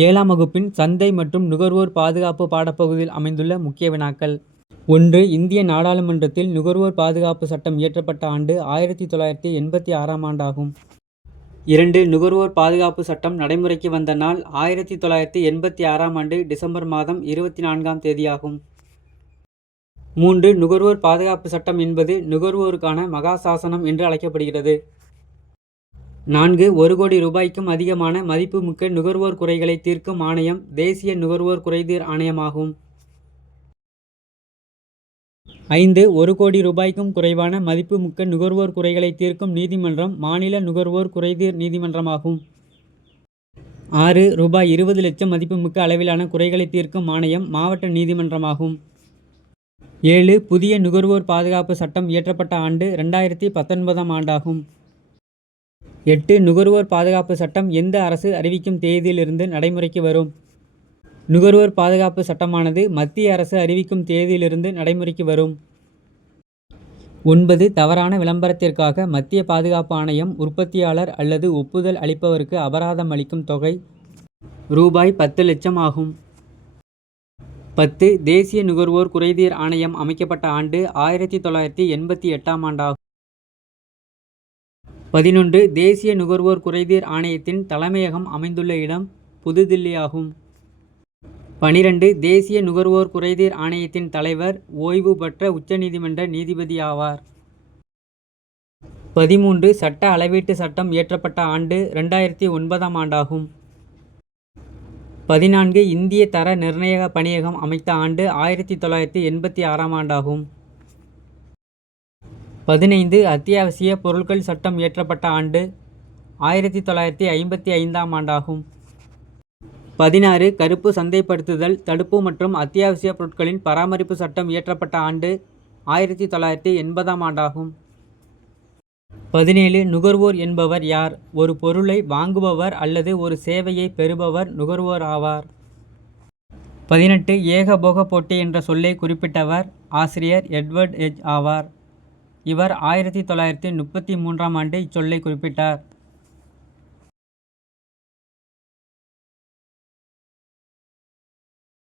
7ஆம் வகுப்பின் சந்தை மற்றும் நுகர்வோர் பாதுகாப்பு பாடப்பகுதியில் அமைந்துள்ள முக்கிய வினாக்கள். 1. இந்திய நாடாளுமன்றத்தில் நுகர்வோர் பாதுகாப்பு சட்டம் இயற்றப்பட்ட ஆண்டு 1986ஆம் ஆண்டாகும். 2. நுகர்வோர் பாதுகாப்பு சட்டம் நடைமுறைக்கு வந்த நாள் 1986ஆம் ஆண்டு டிசம்பர் மாதம் 24ஆம் தேதியாகும். 3. நுகர்வோர் பாதுகாப்பு சட்டம் என்பது நுகர்வோருக்கான மகா சாசனம் என்று அழைக்கப்படுகிறது. 4. 1 கோடி ரூபாய்க்கும் அதிகமான மதிப்புமிக்க நுகர்வோர் குறைகளை தீர்க்கும் ஆணையம் தேசிய நுகர்வோர் குறைதீர் ஆணையமாகும். 5. 1 கோடி ரூபாய்க்கும் குறைவான மதிப்புமிக்க நுகர்வோர் குறைகளை தீர்க்கும் நீதிமன்றம் மாநில நுகர்வோர் குறைதீர் நீதிமன்றமாகும். 6. ரூபாய் 20 லட்சம் மதிப்புமிக்க அளவிலான குறைகளை தீர்க்கும் ஆணையம் மாவட்ட நீதிமன்றமாகும். 7. புதிய நுகர்வோர் பாதுகாப்பு சட்டம் இயற்றப்பட்ட ஆண்டு 2019ஆம் ஆண்டாகும். 8. நுகர்வோர் பாதுகாப்பு சட்டம் எந்த அரசு அறிவிக்கும் தேதியிலிருந்து நடைமுறைக்கு வரும்? நுகர்வோர் பாதுகாப்பு சட்டமானது மத்திய அரசு அறிவிக்கும் தேதியிலிருந்து நடைமுறைக்கு வரும். 9. தவறான விளம்பரத்திற்காக மத்திய பாதுகாப்பு ஆணையம் உற்பத்தியாளர் அல்லது ஒப்புதல் அளிப்பவருக்கு அபராதம் அளிக்கும் தொகை ரூபாய் 10 லட்சம் ஆகும். 10. தேசிய நுகர்வோர் குறைதீர் ஆணையம் அமைக்கப்பட்ட ஆண்டு 1988ஆம் ஆண்டாகும். 11. தேசிய நுகர்வோர் குறைதீர் ஆணையத்தின் தலைமையகம் அமைந்துள்ள இடம் புதுதில்லி ஆகும். 12. தேசிய நுகர்வோர் குறைதீர் ஆணையத்தின் தலைவர் ஓய்வு பெற்ற உச்சநீதிமன்ற நீதிபதி ஆவார். 13. சட்ட அளவீட்டு சட்டம் இயற்றப்பட்ட ஆண்டு 2009ஆம் ஆண்டாகும். 14. இந்திய தர நிர்ணய பணியகம் அமைத்த ஆண்டு 1986ஆம் ஆண்டாகும். 15. அத்தியாவசிய பொருட்கள் சட்டம் இயற்றப்பட்ட ஆண்டு 1955ஆம் ஆண்டாகும். 16. கருப்பு சந்தைப்படுத்துதல் தடுப்பு மற்றும் அத்தியாவசிய பொருட்களின் பராமரிப்பு சட்டம் இயற்றப்பட்ட ஆண்டு 1980ஆம் ஆண்டாகும். 17. நுகர்வோர் என்பவர் யார்? ஒரு பொருளை வாங்குபவர் அல்லது ஒரு சேவையை பெறுபவர் நுகர்வோர் ஆவார். 18. ஏகபோக போட்டி என்ற சொல்லை குறிப்பிட்டவர் ஆசிரியர் எட்வர்ட் எச் ஆவார். இவர் 1933ஆம் ஆண்டு இச்சொல்லை குறிப்பிட்டார்.